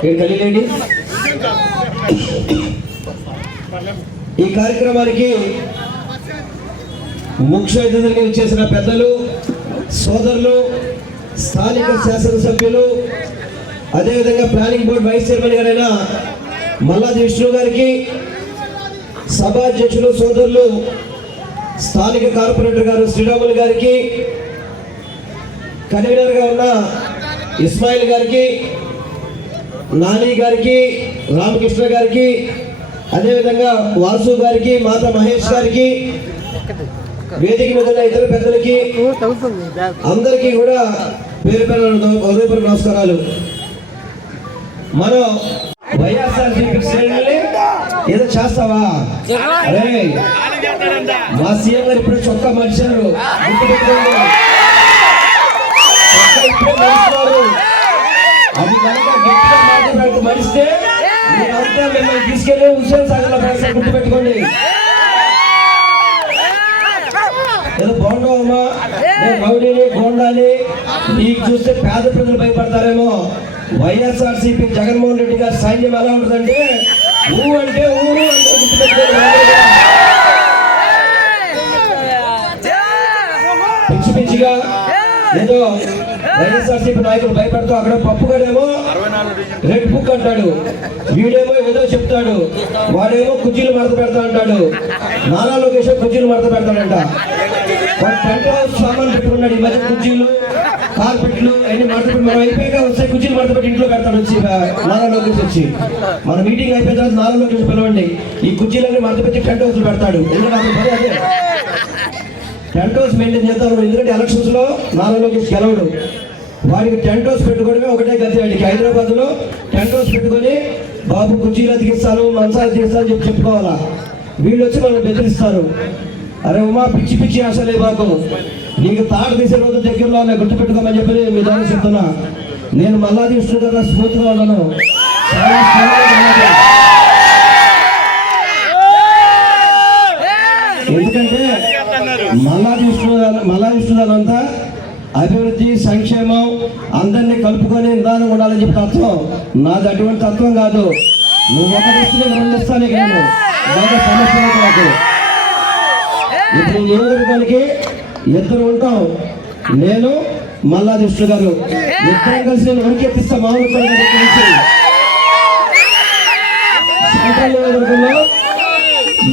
ఇక్కడ కలిగేయండి ఈ కార్యక్రమానికి ముఖ్య అతిథులుగా చేసిన పెద్దలు సోదరులు స్థానిక శాసనసభ్యులు అదేవిధంగా ప్లానింగ్ బోర్డు వైస్ చైర్మన్ గారైన మల్లాది విష్ణు గారికి సభాధ్యక్షులు సోదరులు స్థానిక కార్పొరేటర్ గారు శ్రీరాములు గారికి కన్వీనర్గా ఉన్న ఇస్మాయిల్ గారికి నాని గారికి రామకృష్ణ గారికి అదేవిధంగా వాసు గారికి మాత మహేష్ గారికి వేదిక మీద ఉన్న ఇతర పెద్దలకి అందరికీ కూడా పేరు పేరు హృదయపూర్వక నమస్కారాలు. మనం వైఎస్ఆర్ శ్రేణుల్ని ఏదో చేస్తావా? మా సీఎం గారు ఇప్పుడు చొక్కా మర్చారు అది కనుక మీరంతా మిమ్మల్ని తీసుకెళ్ళి హుస్సేన్ సాగర్. లో పెడతారు గుర్తుపెట్టుకోండి ఏదో బాగుండవమ్మా నేను రౌడీని గోండాని నీకు చూస్తే పేద ప్రజలు భయపడతారేమో. వైఎస్ఆర్సీపీ జగన్మోహన్ రెడ్డి గారి సైన్యం ఎలా ఉంటుందంటే ఊ అంటే ఊ అంటే. పిచ్చి పిచ్చిగా ఏదో వైఎస్ఆర్సీపీ నాయకులు భయపడుతూ అక్కడ పప్పుగాడేమో రెడ్ బుక్ అంటాడు. వీడేమో ఏదో చెప్తాడు. వాడేమో కుర్చీలు మడత పెడతా అంటాడు. నానా లోకేషన్ కుర్చీలు మడత పెడతాడంట. వాడు టెంట్ హౌస్ సామాన్లు పెట్టుకున్నాడు. ఈ మధ్య కుర్చీలు కార్పెట్లు అన్ని మడత మనం అయిపోయాక వస్తాయి కుర్చీలు మడత పెట్టి ఇంట్లో పెడతాడు వచ్చి నానా లోకేష్ వచ్చి. మన మీటింగ్ అయిపోయిన తర్వాత నానా లోకేష్ పిలవండి. ఈ కుర్చీలన్నీ మడత పెట్టి టెంట్ హౌస్ పెడతాడు. ఎందుకంటే అదే. టెంట్ హౌస్ మెయింటైన్ చేస్తారు. ఎందుకంటే ఎలక్షన్స్లో నాలుగు గెలవడు. వాడికి టెంట్ హౌస్ పెట్టుకోవడమే ఒకటే గతి. వాడికి హైదరాబాద్లో టెంట్ హౌస్ పెట్టుకొని బాబు కుర్చీలు అతికిస్తాను మంచాలు తీస్తాను చెప్పి చెప్పుకోవాలా? వీళ్ళు వచ్చి మనం బెదిరిస్తారు. అరే ఉమా పిచ్చి పిచ్చి ఆశలే బాబు. నీకు తాడు తీసే రోజు దగ్గరలో నేను గుర్తు పెట్టుకోమని చెప్పి మీ దాన్ని చెప్తున్నా. నేను మళ్ళా విష్ణు గారు స్ఫూర్తిగా ఉన్నాను. చాలా స్ట్రాంగ్గా ఉన్నాను. ఎందుకంటే మల్లా విష్ణు మల్లా విష్ణుదంతా అభివృద్ధి సంక్షేమం అందరినీ కలుపుకొని నిదానం ఉండాలని చెప్పి తత్వం నాది అటువంటి తత్వం కాదు. నువ్వు ఒకటి ఇస్తే నేను రెండు ఇస్తాను ఇక నేను బాగా సమస్య నాకు. ఇప్పుడు ఈ నియోజకవర్గానికి ఇద్దరు ఉంటాం. నేను మల్లా విష్ణు గారు. ఇద్దరం కలిసి నేను ఉనికి ఎత్తిస్తా మామూలు కలిసి సెంట్రల్ నియోజకవర్గంలో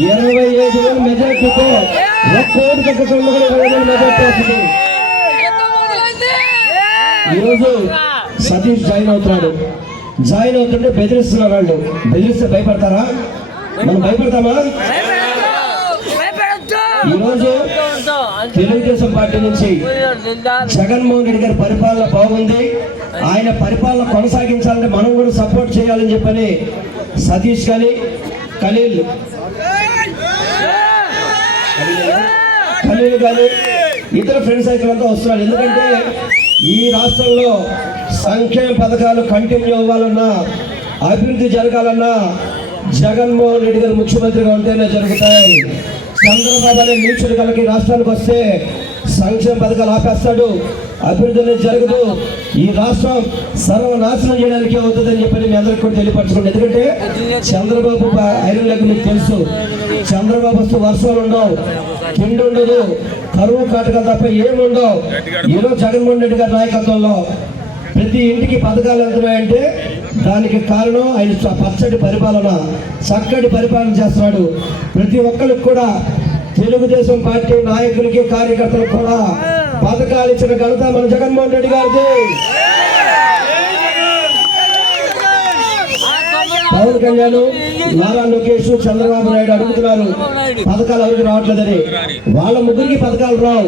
ఇరవై ఐదు వేల మెజార్టీతో ఒక కోటి తగ్గకుండా ఇరవై వేల మెజార్టీ వస్తుంది. ఈరోజు సతీష్ జాయిన్ అవుతున్నాడు. జాయిన్ అవుతుంటే బెదిరిస్తున్నారు వాళ్ళు. బెదిరిస్తే భయపడతారా? మనం భయపడతామా? ఈరోజు తెలుగుదేశం పార్టీ నుంచి జగన్మోహన్ రెడ్డి గారి పరిపాలన బాగుంది. ఆయన పరిపాలన కొనసాగించాలంటే మనం కూడా సపోర్ట్ చేయాలని చెప్పని సతీష్ కానీ ఖలీల్. ఖలీల్ కానీ ఇతర ఫ్రెండ్స్ అయితే అంతా వస్తున్నారు. ఎందుకంటే ఈ రాష్ట్రంలో సంక్షేమ పథకాలు కంటిన్యూ అవ్వాలన్నా అభివృద్ధి జరగాలన్నా జగన్మోహన్ రెడ్డి గారు ముఖ్యమంత్రిగా ఉంటేనే జరుగుతాయి. చంద్రబాబు అనే నీచుడు కలకి రాష్ట్రానికి వస్తే సంక్షేమ పథకాలు ఆపేస్తాడు. అభివృద్ధి అనేది జరగదు. ఈ రాష్ట్రం సర్వనాశనం చేయడానికి అవుతుందని చెప్పి మీ అందరికి కూడా తెలియపరచుకోండి. ఎందుకంటే చంద్రబాబు ఐరన్ లెక్క మీకు తెలుసు. చంద్రబాబు వస్తే వర్షాలు ఉండవు. తిండి ఉండదు. కరువు కాటకాలు తప్ప ఏముండవు ఈరోజు జగన్మోహన్ రెడ్డి గారి నాయకత్వంలో ప్రతి ఇంటికి పథకాలు వెళ్తున్నాయంటే దానికి కారణం ఆయన పచ్చటి పరిపాలన చక్కటి పరిపాలన చేస్తున్నాడు. ప్రతి ఒక్కరికి కూడా తెలుగుదేశం పార్టీ నాయకులకి కార్యకర్తలకు కూడా పథకాలు ఇచ్చిన ఘనత మన జగన్మోహన్ రెడ్డి గారిది. పవన్ కళ్యాణ్ నారా లోకేష్ చంద్రబాబు నాయుడు అడుగుతున్నారు. పథకాలు ఎవరికి రావట్లేదని. వాళ్ళ ముగ్గురికి పథకాలు రావు.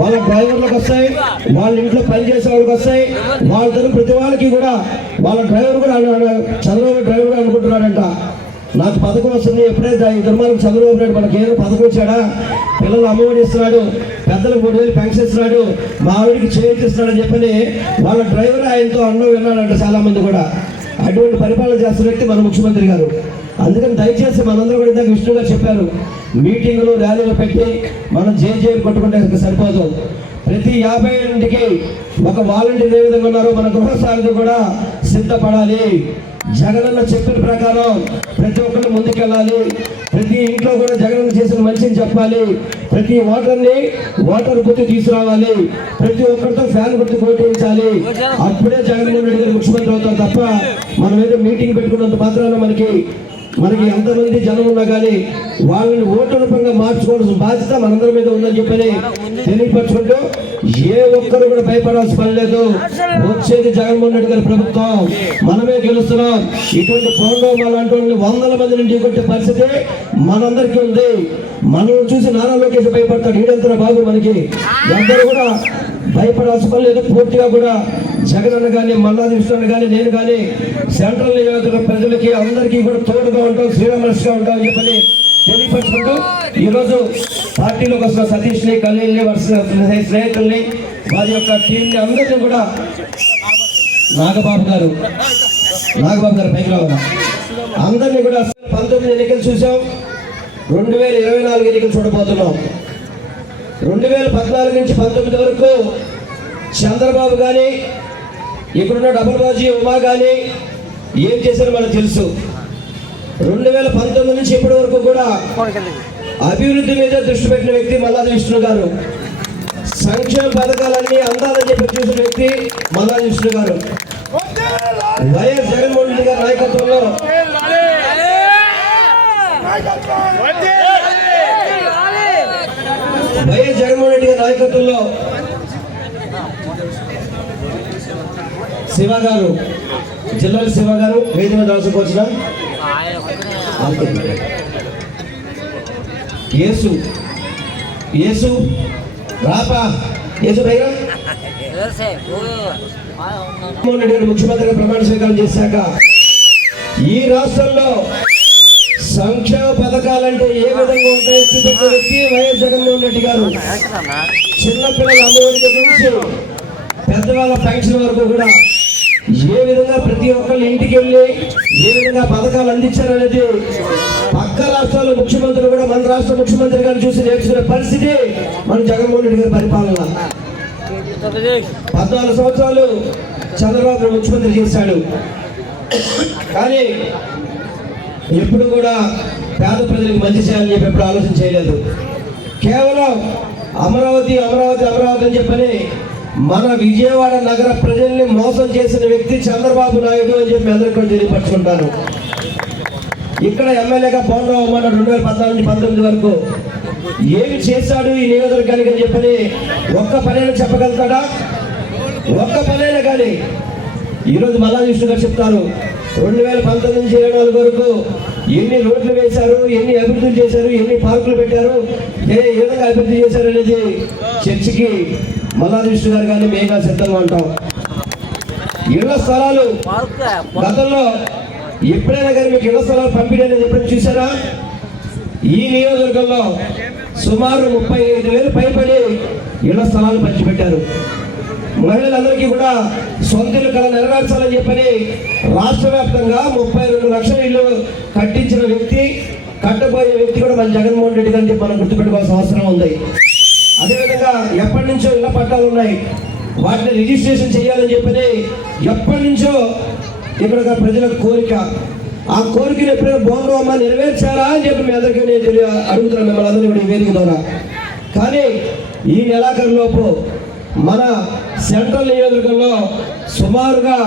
వాళ్ళ డ్రైవర్లకు వస్తాయి. వాళ్ళ ఇంట్లో పనిచేసే వాళ్ళకి వస్తాయి. వాళ్ళ తరపు ప్రతి వాళ్ళకి కూడా వాళ్ళ డ్రైవర్ కూడా చంద్రబాబు డ్రైవర్ కూడా అనుకుంటున్నాడంట. నాకు పథకం వస్తుంది ఎప్పుడైతే ఈ దుర్మార్గం చంద్రబాబు నాయుడు మనకి ఏదో పథకం ఇచ్చాడా? పిల్లలు అమ్మఒడి ఇస్తున్నాడు పెద్దలకు మూడు వేలు పెన్షన్ ఇస్తున్నాడు మా ఆవిడికి చేయించిస్తున్నాడు అని చెప్పని వాళ్ళ డ్రైవర్ ఆయనతో అన్నం విన్నాడంట చాలామంది కూడా. అటువంటి పరిపాలన చేస్తున్న వ్యక్తి మన ముఖ్యమంత్రి గారు. అందుకని దయచేసి మనందరూ కూడా ఇందాక విష్ణు గారు చెప్పారు మీటింగులు ర్యాలీలు పెట్టి మనం జే జే కొట్టుకుంటే సరిపోదు. ప్రతి యాభై ఇంటికి ఒక వాలంటీర్ ఏ విధంగా ఉన్నారో మన గృహ సారథి కూడా సిద్ధపడాలి. జగనన్న చెప్పిన ప్రకారం ప్రతి ఒక్కరు ముందుకెళ్ళాలి. ప్రతి ఇంట్లో కూడా జగనన్న చేసిన మంచిని చెప్పాలి. ప్రతి ఓటర్ని ఓటర్ గుర్తు తీసుకురావాలి. ప్రతి ఒక్కరితో ఫ్యాన్ గుర్తు కోటించాలి అప్పుడే జగన్మోహన్ రెడ్డి గారు ముఖ్యమంత్రి అవుతారు తప్ప మనం ఏదో మీటింగ్ పెట్టుకున్నంత మాత్రాన మనకి మనకి ఎంతమంది జనం ఉన్నా కానీ వాళ్ళని ఓటు రూపంగా మార్చుకోవాల్సిన బాధ్యత మనందరి మీద ఉందని చెప్పని తెలియపరచుకుంటూ ఏ ఒక్కరు కూడా భయపడాల్సిన పని లేదు. వచ్చేది జగన్మోహన్ రెడ్డి గారి ప్రభుత్వం. మనమే గెలుస్తున్నాం. ఇటువంటి పోండోమ లాంటి వందల మంది నుండి కొట్టే పరిస్థితి మనందరికీ ఉంది. మనం చూసి నారా లోకేష్ భయపడతాడు. ఈడంతా బాబు మనకి. అందరూ కూడా భయపడాల్సిన పని లేదు పూర్తిగా కూడా జగన్ కానీ మల్లాది విష్ణు కానీ నేను కానీ సెంట్రల్ నియోజకవర్గ ప్రజలకి అందరికీ కూడా తోడుగా ఉంటాం శ్రీరామరక్షగా ఉంటాం అని చెప్పని తెలియపరుచుకుంటూ ఈరోజు పార్టీలోకి వస్తున్న సతీష్ని కళ్యాణ్ని వరుస స్నేహితుల్ని వారి యొక్క టీంని అందరినీ కూడా నాగబాబు గారు నాగబాబు గారు పైకి రావాలి అందరినీ కూడా పంతొమ్మిది ఎన్నికలు చూసాం రెండు వేల ఇరవై నాలుగు ఎన్నికలు చూడబోతున్నాం. రెండు వేల పద్నాలుగు నుంచి పంతొమ్మిది వరకు చంద్రబాబు కానీ ఇక్కడున్న డబుల్ బాజీ ఉమా కానీ ఏం చేశారో మనకు తెలుసు. రెండు వేల పంతొమ్మిది నుంచి ఇప్పటి వరకు కూడా అభివృద్ధి మీద దృష్టి పెట్టిన వ్యక్తి మల్లాది విష్ణు గారు. సంక్షేమ పథకాలన్నీ అందాలని చెప్పి చూసిన వ్యక్తి మల్లాది విష్ణు గారు. వైఎస్ జగన్మోహన్ రెడ్డి గారి నాయకత్వంలో వైఎస్ జగన్మోహన్ రెడ్డి గారి నాయకత్వంలో శివ గారు జిల్లాల శివ గారు వేది మీద రాసుకోవచ్చిన యేసు యేసు రాపా యేసు భయ్యా జగన్మోహన్ రెడ్డి గారు ముఖ్యమంత్రిగా ప్రమాణ స్వీకారం చేశాక ఈ రాష్ట్రంలో సంక్షేమ పథకాలంటే ఏ విధంగా ఉంటాయో చూపెట్టిన వ్యక్తి వైఎస్ జగన్మోహన్ రెడ్డి గారు. చిన్నపిల్లల అమ్మఒడి దగ్గర నుంచి పెద్దవాళ్ళ పెన్షన్ వరకు కూడా ఏ విధంగా ప్రతి ఒక్కళ్ళ ఇంటికి వెళ్ళి ఏ విధంగా పథకాలు అందించారనేది పక్క రాష్ట్రాల ముఖ్యమంత్రులు కూడా మన రాష్ట్ర ముఖ్యమంత్రి గారు చూసి నేర్చుకునే పరిస్థితి మన జగన్మోహన్ రెడ్డి గారి పరిపాలన. పద్నాలుగు సంవత్సరాలు చంద్రబాబు ముఖ్యమంత్రి చేశాడు. కానీ ఎప్పుడు కూడా పేద ప్రజలకు మంచి చేయాలని చెప్పి ఎప్పుడు ఆలోచన చేయలేదు. కేవలం అమరావతి అమరావతి అమరావతి అని చెప్పని మన విజయవాడ నగర ప్రజల్ని మోసం చేసిన వ్యక్తి చంద్రబాబు నాయుడు అని చెప్పి అందరికీ కూడా తెలియపరుచుకుంటాను ఇక్కడ ఎమ్మెల్యేగా పవన్ రెండు వేల పద్నాలుగు నుంచి పంతొమ్మిది వరకు ఏమి చేశాడు ఈ నియోజకవర్గానికి అని చెప్పని ఒక్క పనైనా చెప్పగలుగుతాడా? ఒక్క పనైనా కానీ? ఈరోజు మల్లా విష్ణు గారు చెప్తారు రెండు వేల పంతొమ్మిది నుంచి ఇరవై నాలుగు వరకు ఎన్ని రోడ్లు వేశారు ఎన్ని అభివృద్ధులు చేశారు ఎన్ని పార్కులు పెట్టారు ఏ విధంగా అభివృద్ధి చేశారు అనేది చర్చికి మల్లా గారు కానీ మేఘా సిద్ధంగా ఉంటాం. ఇళ్ళ స్థలాలు గతంలో ఎప్పుడైనా కానీ మీకు ఇళ్ళ స్థలాలు పంపిణీ అనేది ఎప్పుడైనా చూసారా? ఈ నియోజకవర్గంలో సుమారు ముప్పై ఐదు వేలు పైబడి ఇళ్ళ స్థలాలు పంచిపెట్టారు. మహిళలందరికీ కూడా సొంత ఇల్లు కళ నెరవేర్చాలని చెప్పని రాష్ట్ర వ్యాప్తంగా ముప్పై రెండు లక్షల ఇల్లు కట్టించిన వ్యక్తి కట్టబోయే వ్యక్తి కూడా మన జగన్మోహన్ రెడ్డి గారిని మనం గుర్తుపెట్టుకోవాల్సిన అవసరం ఉంది. అదేవిధంగా ఎప్పటి నుంచో ఇళ్ళ పట్టాలు ఉన్నాయి. వాటిని రిజిస్ట్రేషన్ చేయాలని చెప్పని ఎప్పటి నుంచో ఇక్కడ ప్రజల కోరిక. ఆ కోరికను ఎప్పుడైనా బోంగో అమ్మ నెరవేర్చారా అని చెప్పి మీ అందరికీ నేను తెలియ అడుగుతున్నాను మిమ్మల్ని అందరినీ వేదిక ద్వారా. కానీ ఈ నెలాఖరు లోపు మన సెంట్రల్ నియోజకవర్గంలో సుమారుగా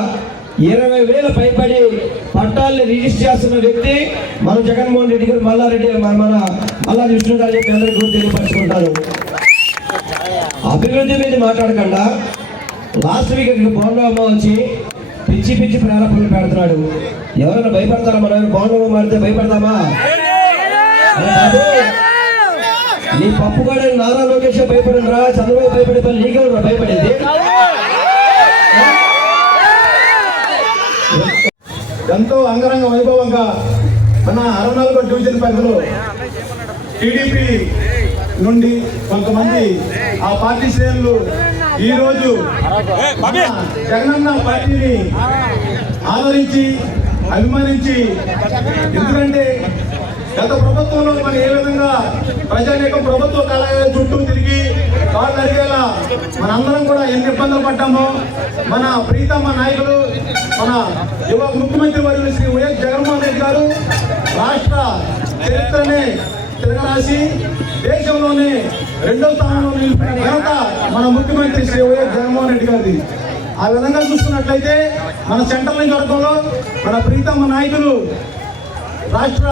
ఇరవై వేల పైబడి పట్టాలని రిజిస్టర్ చేస్తున్న వ్యక్తి మన జగన్మోహన్ రెడ్డి గారు మల్లారెడ్డి మన మన మల్లా విష్ణు గారు చెప్పి అందరికీ కూడా తెలియపరుచుకుంటారు. అభివృద్ధి మీద మాట్లాడకుండా లాస్ట్ వీక్ ఇక్కడ బోండమ్మ వచ్చి పిచ్చి పిచ్చి ప్రారంభాలు పెడుతున్నాడు. ఎవరైనా భయపడతారా? మనం బోండమ్మ మారితే భయపడతామా? నీ పప్పు కూడా నారా లోకేష్ భయపడిన రా చంద్రబాబు భయపడే పని నీకెవరు భయపడేది. ఎంతో అంగరంగ వైభవంగా మన అరవై డివిజన్ పరిధిలో టీడీపీ నుండి కొంతమంది ఆ పార్టీ శ్రేణులు ఈ రోజు జగనన్న పార్టీని ఆదరించి అభిమానించి ఎందుకంటే గత ప్రభుత్వంలో మనం ఏ విధంగా ప్రజానీకం ప్రభుత్వ కార్యాలయాల చుట్టూ తిరిగి కాళ్ళు అరిగేలా మనందరం కూడా ఎన్ని ఇబ్బందులు పడ్డామో మన ప్రీతమ్మ నాయకులు మన యువ ముఖ్యమంత్రి వర్యులు శ్రీ వైఎస్ జగన్మోహన్ రెడ్డి గారు రాష్ట్ర చరిత్రనే తిరగరాసి దేశంలోనే రెండో స్థానంలో నిలిపిన ఘనత మన ముఖ్యమంత్రి శ్రీ వైఎస్ జగన్మోహన్ రెడ్డి గారిది. ఆ విధంగా చూసుకున్నట్లయితే మన సెంట్రల్ నియోజకవర్గంలో మన ప్రీతమ్మ నాయకులు రాష్ట్ర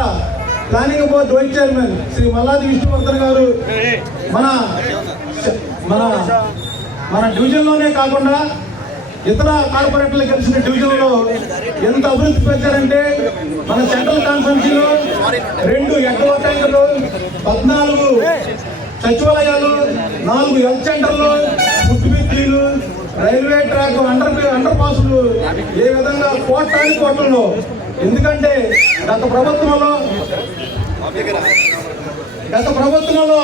planning board vice chairman Shri Malladi Vishnuvardhan గారు. మన మన మన డివిజన్లోనే కాకుండా ఇతర కార్పొరేటర్లు కలిసిన డివిజన్లో ఎంత అభివృద్ధి పెంచారంటే మన సెంట్రల్ కాన్ఫరెన్సీలో రెండు ఎక్కవ ట్యాంకులు పద్నాలుగు సచివాలయాలు నాలుగు హెల్త్ సెంటర్లు ఫుడ్ బిక్రీలు రైల్వే ట్రాక్ అండర్ అండర్ పాసులు ఏ విధంగా కోట్లాది కోట్లలో ఎందుకంటే గత ప్రభుత్వంలో గత ప్రభుత్వంలో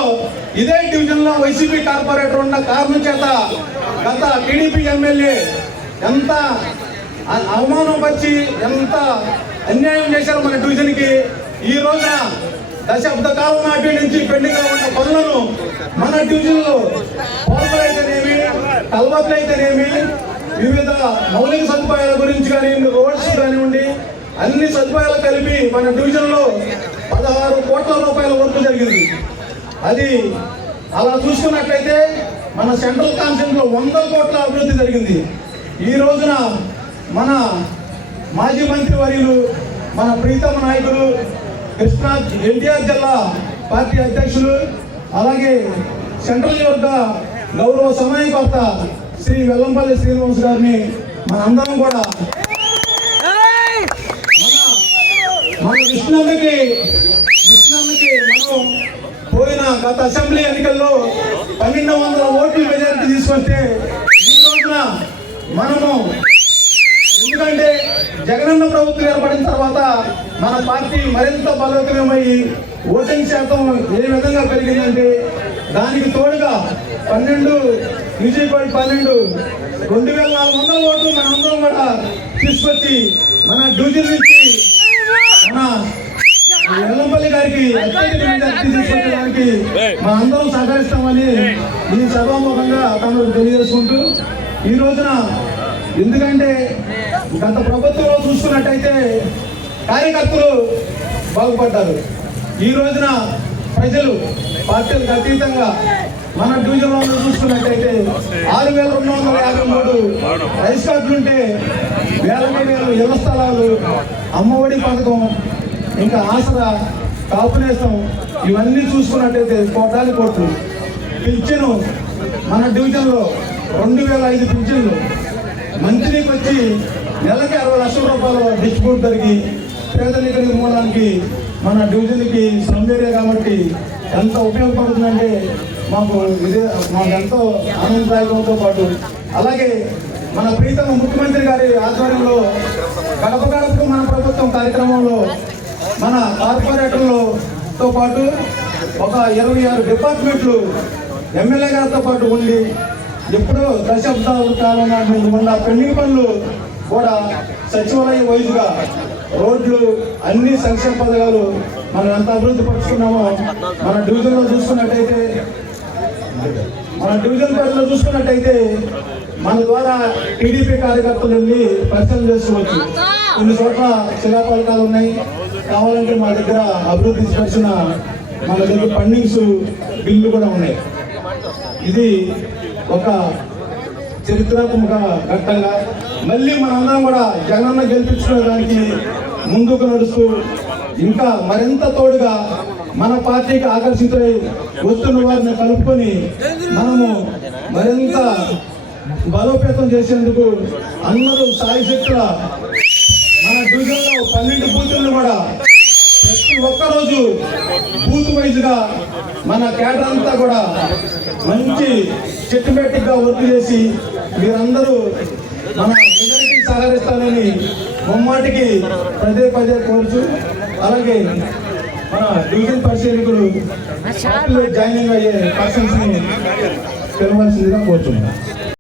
ఇదే డివిజన్లో వైసీపీ కార్పొరేటర్ ఉన్న కారణం చేత గత టీడీపీ ఎమ్మెల్యే ఎంత అవమానం వచ్చి ఎంత అన్యాయం చేశారు మన డివిజన్కి ఈ రోజున దశాబ్ద కాలం నాటి నుంచి పెండింగ్ ఉన్న పనులను మన డివిజన్లో అయితేనేమి కల్వర్లు అయితేనేమి వివిధ మౌలిక సదుపాయాల గురించి కానివ్వండి రోడ్స్ కానివ్వండి అన్ని సదుపాయాలు కలిపి మన డివిజన్లో పదహారు కోట్ల రూపాయల వర్క్ జరిగింది. అది అలా చూసుకున్నట్లయితే మన సెంట్రల్ కాన్సెంట్లో వంద వందల కోట్ల అభివృద్ధి జరిగింది. ఈ రోజున మన మాజీ మంత్రి వర్యులు మన ప్రీతమ నాయకులు కృష్ణా ఎన్టీఆర్ జిల్లా పార్టీ అధ్యక్షులు అలాగే సెంట్రల్ యొక్క గౌరవ సమయకర్త శ్రీ వెల్లంపల్లి శ్రీనివాస్ గారిని మనందరం కూడా మన విష్ణమ్మకి మనం పోయిన గత అసెంబ్లీ ఎన్నికల్లో పన్నెండు వందల ఓట్లు మెజారిటీ తీసుకొస్తే ఈ రోజున మనము ఎందుకంటే జగనన్న ప్రభుత్వం ఏర్పడిన తర్వాత మన పార్టీ మరింత బలోపేతమై ఓటింగ్ శాతం ఏ విధంగా పెరిగిందంటే దానికి తోడుగా పన్నెండు విజయపడి పన్నెండు. రెండు వేల నాలుగు వందల ఓట్లు మనందరం కూడా తీసుకొచ్చి మన డివిజన్ నుంచి మన వెల్లంపల్లి గారికి తీసుకొచ్చడానికి మా అందరం సహకరిస్తామని ఈ సభాముఖంగా తమకు తెలియజేసుకుంటూ ఈ రోజున ఎందుకంటే గత ప్రభుత్వంలో చూసుకున్నట్టయితే కార్యకర్తలు బాగుపడ్డారు. ఈ రోజున ప్రజలు పార్టీలకు అతీతంగా మన డివిజన్లో చూసుకున్నట్టయితే ఆరు వేల రెండు వందల యాభై మూడు రైస్ కార్డులు ఉంటే వేల వేలు ఇళ్ళ స్థలాలు అమ్మఒడి పథకం ఇంకా ఆసరా కాపునేసం ఇవన్నీ చూసుకున్నట్టయితే కోటాలి కోట్లు. పింఛను మన డివిజన్లో రెండు వేల ఐదు పింఛన్లు. మంత్రికి వచ్చి నెలకి అరవై లక్షల రూపాయలు డిస్ట్రిబ్యూట్ జరిగి పేదరిక నిర్మూలనానికి మన డివిజన్కి సౌందర్య కాబట్టి ఎంత ఉపయోగపడుతుందంటే మాకు ఇదే మాకు ఎంతో ఆనందదాయకంతో పాటు. అలాగే మన ప్రీతమ ముఖ్యమంత్రి గారి ఆధ్వర్యంలో గడప గడపకు మన ప్రభుత్వం కార్యక్రమంలో మన కార్పొరేటర్లతో పాటు ఒక ఇరవై ఆరు డిపార్ట్మెంట్లు ఎమ్మెల్యే గారితో పాటు ఉండి ఎప్పుడో దశాబ్దాల కాలం నాటి నుంచి ఉన్న పెండింగ్ పనులు కూడా సచివాలయ వైద్యుగా రోడ్లు అన్ని సంక్షేమ పథకాలు మనం ఎంత అభివృద్ధి పరుచుకున్నామో మన డివిజన్లో చూసుకున్నట్టయితే మన డివిజన్ పరిధిలో చూసుకున్నట్టయితే మన ద్వారా టీడీపీ కార్యకర్తలు వెళ్ళి పరిశీలన చేసుకోవచ్చు. కొన్ని చోట్ల శిలాఫలకాలు ఉన్నాయి. కావాలంటే మా దగ్గర అభివృద్ధి పరిచిన మన దగ్గర ఫండింగ్స్ బిల్లు కూడా ఉన్నాయి. ఇది ఒక చరిత్రాత్మక ఘట్టంగా మళ్ళీ మనందరం కూడా జగనన్న గెలిపించుకోవడానికి ముందుకు నడుస్తూ ఇంకా మరింత తోడుగా మన పార్టీకి ఆకర్షితులై వస్తున్న వారిని కలుపుకొని మనము మరింత బలోపేతం చేసేందుకు అందరూ సాయశక్తుల మన డివిజన్లో పన్నెండు బూతులను కూడా ప్రతి ఒక్కరోజు బూత్ వైజ్గా మన కేటర్ అంతా కూడా మంచి సిస్టమేటిక్గా వర్క్ చేసి మీరందరూ మన రిజల్ట్కి సహకరిస్తారని ముమ్మాటికి పదే పదే కోరుచు. అలాగే మన డివిజన్ పరిశీలకులు జాయినింగ్ అయ్యే పర్సన్స్ని పిలవాల్సిందిగా కోరుచున్నాను.